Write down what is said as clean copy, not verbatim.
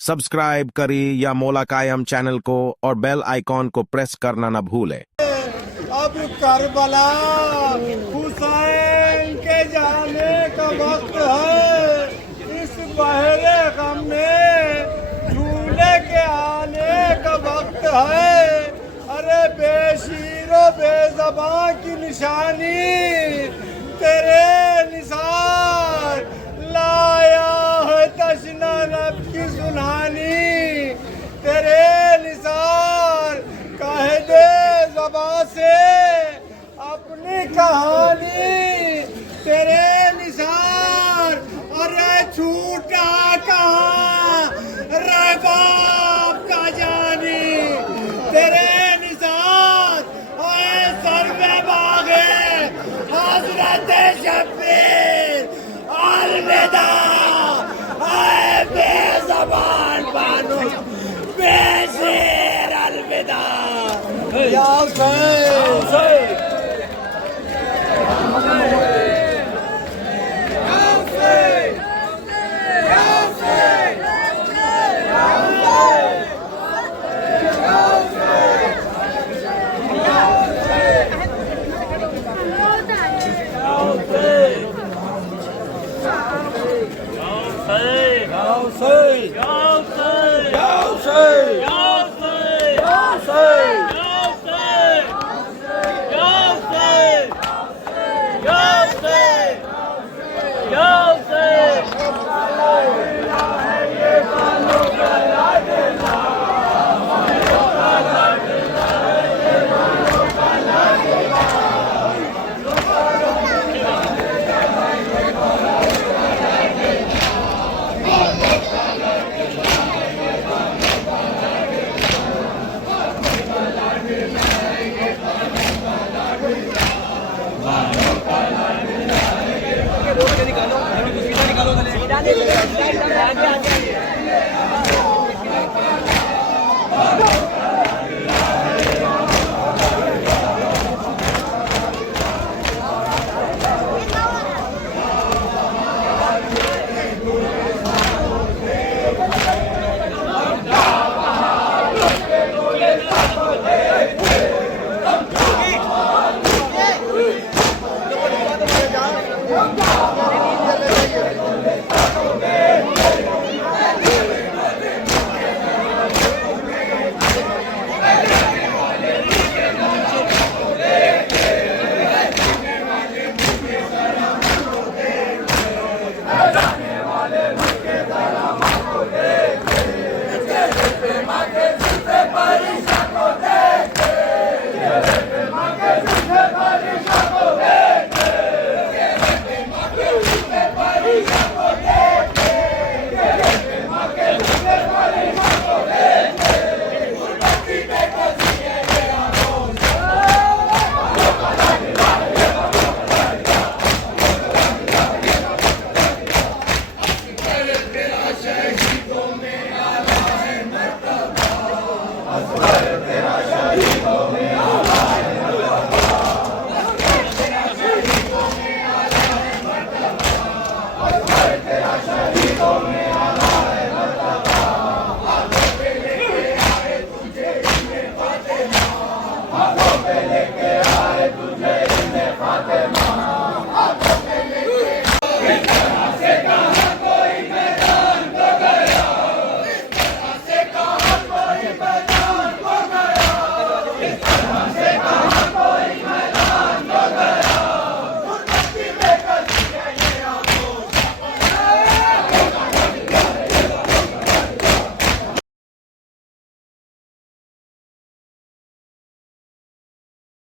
Subscribe करें या मौला कायम चैनल को और बेल आइकॉन को प्रेस करना न भूलें। अब करबला हुसैन के जाने का वक्त है, इस बहरे गम में झूले के आने का वक्त है। अरे बेशीरो बेज़बां की निशानी तेरे निसार लाया है, तशना रब की सुनानी तेरे निसार कह दे ज़बां से अपनी कहानी तेरे निसार। अरे छूटा कहाँ रबाब का जानी तेरे निसार। आए सर्वे बागे हजरत शब्बीर अलविदा। आए बेज़बान बानो बेशीर अलविदा। या हुसैन